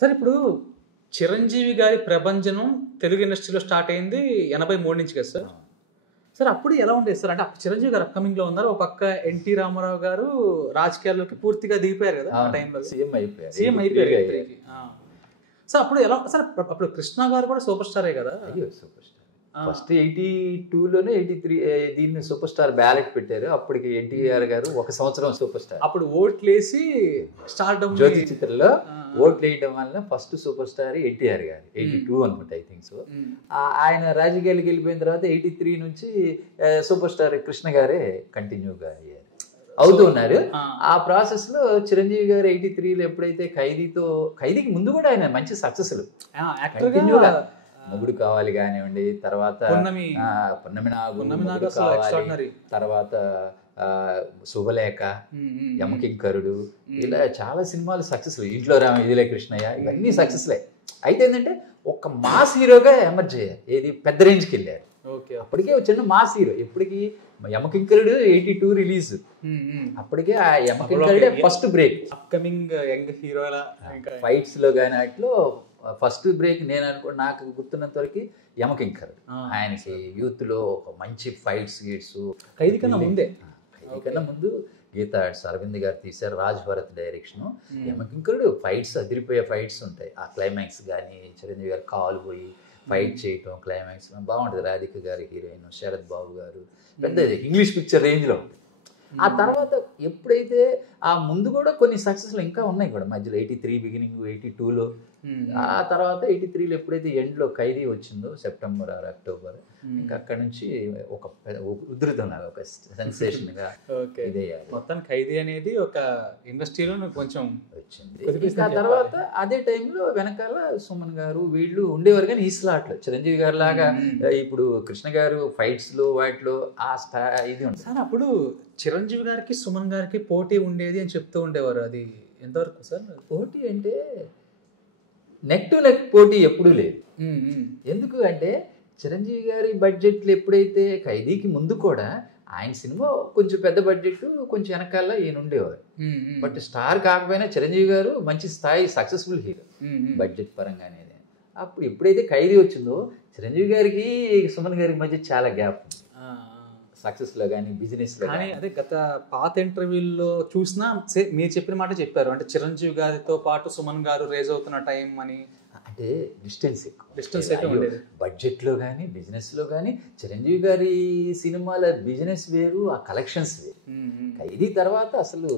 Sir ఇప్పుడు చిరంజీవి గారి ప్రభంజనం తెలుగు ఇండస్ట్రీలో స్టార్ట్ అయింది 83 నుంచి కదా సార్. సార్ అప్పుడు ఎలా ఉండేది సార్? అంటే అప్పుడు చిరంజీవి గారు అప్కమింగ్ లో ఉన్నారు, ఒక పక్క ఎన్టీ రామారావు గారు రాజకీయాల్లోకి పూర్తిగా దిగిపోయారు కదా ఆ టైంలో, సీఎం అయిపోయారు. సార్ అప్పుడు ఎలా సార్? అప్పుడు కృష్ణ గారు కూడా సూపర్ స్టారే కదా. సూపర్ స్టార్ ఫస్ట్ 82లోనే 83 దీన్ని సూపర్ స్టార్ బ్యాలెట్ పెట్టారు. అప్పటికి ఎన్టీఆర్ గారు 1 సంవత్సరం సూపర్ స్టార్. అప్పుడు ఓట్లేసి స్టార్ట్ జ్యోతి చిత్రంలో ఓట్లు వేయడం వల్ల ఫస్ట్ సూపర్ స్టార్ ఎన్టీఆర్ గారు 82 అనుకుంటా, ఐ థింక్ సో. ఆయన రాజకీయాలకు వెళ్ళిపోయిన తర్వాత 83 నుంచి సూపర్ స్టార్ కృష్ణ గారే కంటిన్యూగా అవుతూ ఉన్నారు. ఆ ప్రాసెస్ లో చిరంజీవి గారు 83లో ఎప్పుడైతే ఖైదీకి ముందు కూడా ఆయన మంచి సక్సెస్ మొగుడు కావాలి కానివ్వండి, తర్వాత పున్నమి నాగు కావాలి, తర్వాత శుభలేఖ, యమకింకరుడు, ఇలా చాలా సినిమాలు సక్సెస్. ఇంట్లో రామ, ఇదిలే కృష్ణయ్య, ఇవన్నీ సక్సెస్లే. అయితే ఏంటంటే ఒక మాస్ హీరోగా ఎమర్జ్ అయ్యారు. ఏది పెద్ద రేంజ్కి వెళ్ళారు. అప్పటికే చిన్న మాస్ హీరో. ఎప్పటికి యమకింకరుడు 82 రిలీజ్. అప్పటికే ఆ యమకింకరుడే ఫస్ట్ బ్రేక్. అప్కమింగ్ యంగ్ హీరోల ఫైట్స్ లో కానీ వాటిలో ఫస్ట్ బ్రేక్ నాకు గుర్తున్నంత వరకు యమకింకరుడు. ఆయనకి యూత్ లో ఒక మంచి ఫైట్స్ గీట్స్. ఖైదీ కన్నా ముందు గీతా అరవింద్ గారు తీశారు, రాజ్ భరత్ డైరెక్షన్. యమకింకరుడు ఫైట్స్ అదిరిపోయే ఫైట్స్ ఉంటాయి. ఆ క్లైమాక్స్ కానీ చిరంజీవి గారు కాలు పోయి ఫైట్ చేయటం, క్లైమాక్స్ బాగుంటుంది. రాధిక గారి హీరోయిన్, శరత్ బాబు గారు, పెద్ద ఇంగ్లీష్ పిక్చర్ రేంజ్ లో ఉంటుంది. ఆ తర్వాత ఎప్పుడైతే ఆ ముందు కూడా కొన్ని సక్సెస్లు ఇంకా ఉన్నాయి కూడా మధ్యలో. 83 బిగినింగ్, 82లో. ఆ తర్వాత 83లో ఎప్పుడైతే ఎండ్లో ఖైదీ వచ్చిందో, సెప్టెంబర్ ఆర్ అక్టోబర్, ఇంకా అక్కడ నుంచి ఒక ఉధృతం, ఒక సెన్సేషన్ గా ఇదయ్యారు. మొత్తం ఖైదీ అనేది ఒక ఇండస్ట్రీలో కొంచెం వచ్చింది. ఆ తర్వాత అదే టైంలో వెనకాల సుమన్ గారు వీళ్ళు ఉండేవారు. కానీ ఈ స్లాట్లో చిరంజీవి గారు లాగా ఇప్పుడు కృష్ణ గారు ఫైట్స్ లో వాటిలో ఆ ఇది ఉంది సార్. అప్పుడు చిరంజీవి గారికి సుమన్ గారికి పోటీ ఉండేది అని చెప్తూ ఉండేవారు. అది ఎంతవరకు సార్? పోటీ అంటే నెక్ టు నెక్ పోటీ ఎప్పుడూ లేదు. ఎందుకు అంటే చిరంజీవి గారి బడ్జెట్లు ఎప్పుడైతే ఖైదీకి ముందు కూడా ఆయన సినిమా కొంచెం పెద్ద బడ్జెట్, కొంచెం వెనకాల ఈయన ఉండేవారు. బట్ స్టార్ కాకపోయినా చిరంజీవి గారు మంచి స్థాయి సక్సెస్ఫుల్ హీరో బడ్జెట్ పరంగా అనేది. అప్పుడు ఎప్పుడైతే ఖైదీ వచ్చిందో చిరంజీవి గారికి సుమన్ గారికి మధ్య చాలా గ్యాప్ ఉంది సక్సెస్ లో కానీ బిజినెస్ లో కానీ. అదే గత పాత ఇంటర్వ్యూల్లో చూసినా మీరు చెప్పిన మాట చెప్పారు. అంటే చిరంజీవి గారితో పాటు సుమన్ గారు రేజ్ అవుతున్న టైం అని. అంటే డిస్టెన్స్ ఎక్కువ బడ్జెట్ లో కానీ బిజినెస్ లో కానీ. చిరంజీవి గారి సినిమాల బిజినెస్ వేరు, ఆ కలెక్షన్స్ వేరు. ఖైదీ తర్వాత అసలు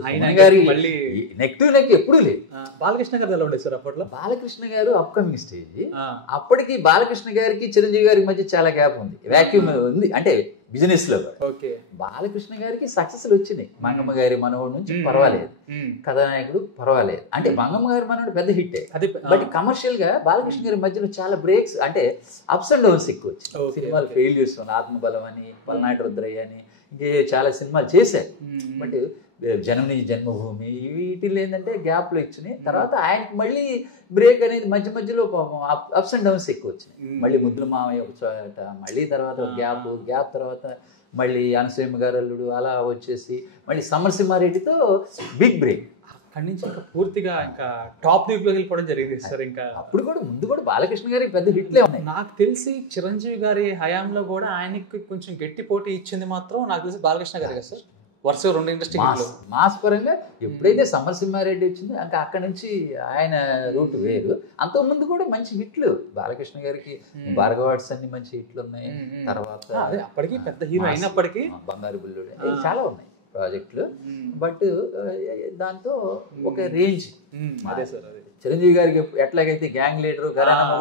గారి నెక్ టు నెక్ ఎప్పుడూ లేదు. బాలకృష్ణ గారు ఎలా ఉండేది సార్ అప్పట్లో? బాలకృష్ణ గారు అప్కమింగ్ స్టేజ్. అప్పటికి బాలకృష్ణ గారికి చిరంజీవి గారికి మధ్య చాలా గ్యాప్ ఉంది, వ్యాక్యూమ్ ఉంది. అంటే బిజినెస్ లో బాలకృష్ణ గారికి సక్సెస్లు వచ్చినాయి. మంగమ్మ గారి మనవడు నుంచి పర్వాలేదు, కథానాయకుడు పర్వాలేదు. అంటే మంగమ్మ గారి మనవడు పెద్ద హిట్టే. బట్ కమర్షియల్ గా బాలకృష్ణ గారి మధ్యలో చాలా బ్రేక్స్, అంటే అప్స్ అండ్ డౌన్స్ ఎక్కువ వచ్చాయి. సినిమాలు ఫెయిల్యూర్స్, ఆత్మబలం అని, పల్నాటి రుద్రయ్య అని, ఇంకే చాలా సినిమాలు చేశారు. బట్ జనని జన్మభూమి వీటిలో ఏంటంటే గ్యాప్లు ఇచ్చినాయి. తర్వాత ఆయనకి మళ్ళీ బ్రేక్ అనేది మధ్య మధ్యలో అప్స్ అండ్ డౌన్స్ ఎక్కువ వచ్చినాయి. మళ్ళీ ముద్దుల మామయ్య ఒక చోట, మళ్ళీ తర్వాత గ్యాప్ తర్వాత మళ్ళీ అనసూయమ్మ గారు అల్లుడు, అలా వచ్చేసి మళ్ళీ సమరసింహారెడ్డితో బిగ్ బ్రేక్. అక్కడి నుంచి ఇంకా పూర్తిగా ఇంకా టాప్ లీగ్లోకి వెళ్ళిపోవడం జరిగింది సార్. ఇంకా అప్పుడు కూడా ముందు కూడా బాలకృష్ణ గారికి పెద్ద హిట్లే ఉన్నాయి. నాకు తెలిసి చిరంజీవి గారి హయాంలో కూడా ఆయనకి కొంచెం గట్టి పోటీ ఇచ్చింది మాత్రం నాకు తెలిసి బాలకృష్ణ గారు కదా సార్. వరుస 2 ఇండస్ట్రీ మాస్ పరంగా ఎప్పుడైతే సమరసింహారెడ్డి వచ్చిందో ఇంకా అక్కడ నుంచి ఆయన రూట్ వేరు. అంతకుముందు కూడా మంచి హిట్లు బాలకృష్ణ గారికి. భార్గవాడ్స్ అన్ని మంచి హిట్లు ఉన్నాయి. తర్వాత అప్పటికి పెద్ద హీరో అయినప్పటికీ బంగారు బుల్లుడు చాలా ఉన్నాయి ప్రాజెక్టులు. బట్ దాంతో ఒక రేంజ్. అదే సార్, అదే చిరంజీవి గారికి ఎట్లాగైతే గ్యాంగ్ లీడర్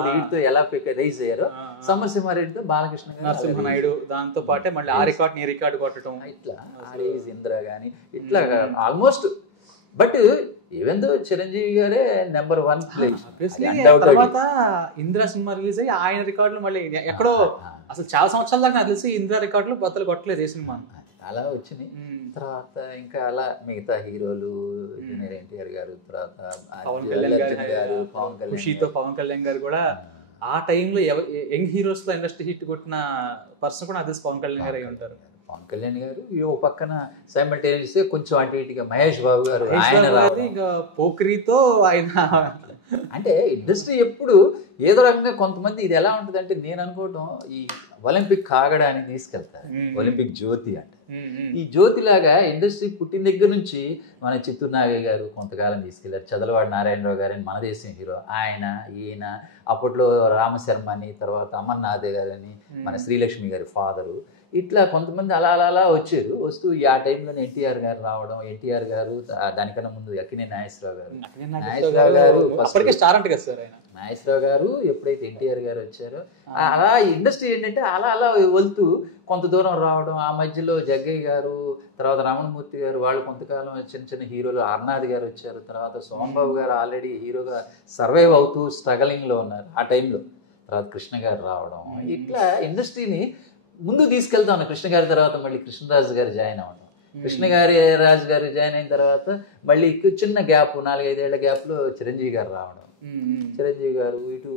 వీటితో ఎలా రైజ్ అయ్యారో, సమరసింహారెడ్డితో బాలకృష్ణ గారు, నరసింహనాయుడు, దాంతో పాటే మళ్ళీ ఆ రికార్డ్ ఈ రికార్డు కొట్టడం, ఇట్లా ఇంద్ర గానీ ఇట్లా almost. But even though Chiranjeevi గారే నెంబర్ 1 ప్లేస్. తర్వాత ఇంద్ర సినిమా రిలీజ్ అయ్యి ఆయన రికార్డులు మళ్ళీ ఎక్కడో అసలు చాలా సంవత్సరాల దాకా నాకు తెలిసి ఇంద్ర రికార్డులు బద్దలు కొట్టలేదు ఏ సినిమా. అలా వచ్చినాయి. తర్వాత ఇంకా అలా మిగతా హీరోలు జూనియర్ ఎన్టీఆర్ గారు, తర్వాత పవన్ కళ్యాణ్ గారు కూడా ఆ టైంలో యంగ్ హీరోస్ లో ఇండస్ట్రీ హిట్ కొట్టిన పర్సన్ కూడా అదే పవన్ కళ్యాణ్ గారు అయి ఉంటారు. పవన్ కళ్యాణ్ గారు ఓ పక్కన సైమల్టేనియస్గా కొంచెం అటు ఇటుగా మహేష్ బాబు గారు, ఇంకా పోక్రీతో ఆయన అంటే ఇండస్ట్రీ ఎప్పుడు ఏదో రకంగా కొంతమంది ఇది ఎలా ఉంటుంది అంటే నేను అనుకోవటం ఈ ఒలింపిక్ కాగడానికి తీసుకెళ్తారు, ఒలింపిక్ జ్యోతి అంటే. ఈ జ్యోతి లాగా ఇండస్ట్రీ పుట్టిన దగ్గర నుంచి మన చిత్తూరు నాగయ్య గారు కొంతకాలం తీసుకెళ్లారు, చదలవాడి నారాయణరావు గారు అని మన దేశం హీరో ఆయన, ఈయన అప్పట్లో రామశర్మ అని, తర్వాత అమర్నాథ్ గారు అని, మన శ్రీలక్ష్మి గారి ఫాదరు, ఇట్లా కొంతమంది అలా అలా అలా వచ్చారు. వస్తూ ఆ టైంలోనే ఎన్టీఆర్ గారు రావడం, ఎన్టీఆర్ గారు దానికన్నా ముందు అక్కినేని నాగేశ్వరరావు గారు, నాగేశ్వరరావు గారు నాగేశ్వరరావు గారు ఎప్పుడైతే ఎన్టీఆర్ గారు వచ్చారో అలా ఇండస్ట్రీ ఏంటంటే అలా అలా వెళ్తూ కొంత దూరం రావడం. ఆ మధ్యలో జగ్గయ్య గారు, తర్వాత రమణమూర్తి గారు, వాళ్ళు కొంతకాలం చిన్న చిన్న హీరోలు, అర్నాథ్ గారు వచ్చారు, తర్వాత సోమబాబు గారు ఆల్రెడీ హీరోగా సర్వైవ్ అవుతూ స్ట్రగలింగ్లో ఉన్నారు ఆ టైంలో, తర్వాత కృష్ణ గారు రావడం, ఇట్లా ఇండస్ట్రీని ముందు తీసుకెళ్తాను. కృష్ణ గారి తర్వాత మళ్ళీ కృష్ణరాజు గారు జాయిన్ అవ్వడం, రాజు గారు జాయిన్ అయిన తర్వాత మళ్ళీ చిన్న గ్యాప్ 4-5 ఏళ్ల గ్యాప్లో చిరంజీవి గారు రావడం, చిరంజీవి గారు ఇటు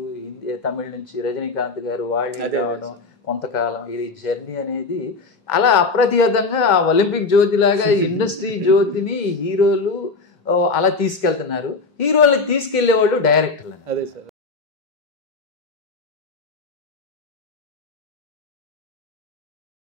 తమిళ నుంచి రజనీకాంత్ గారు వాళ్ళు రావడం, కొంతకాలం ఇది జర్నీ అనేది అలా అప్రతిహతంగా ఒలింపిక్ జ్యోతి లాగా ఇండస్ట్రీ జ్యోతిని హీరోలు అలా తీసుకెళ్తున్నారు. హీరోల్ని తీసుకెళ్లే వాళ్ళు డైరెక్టర్లు.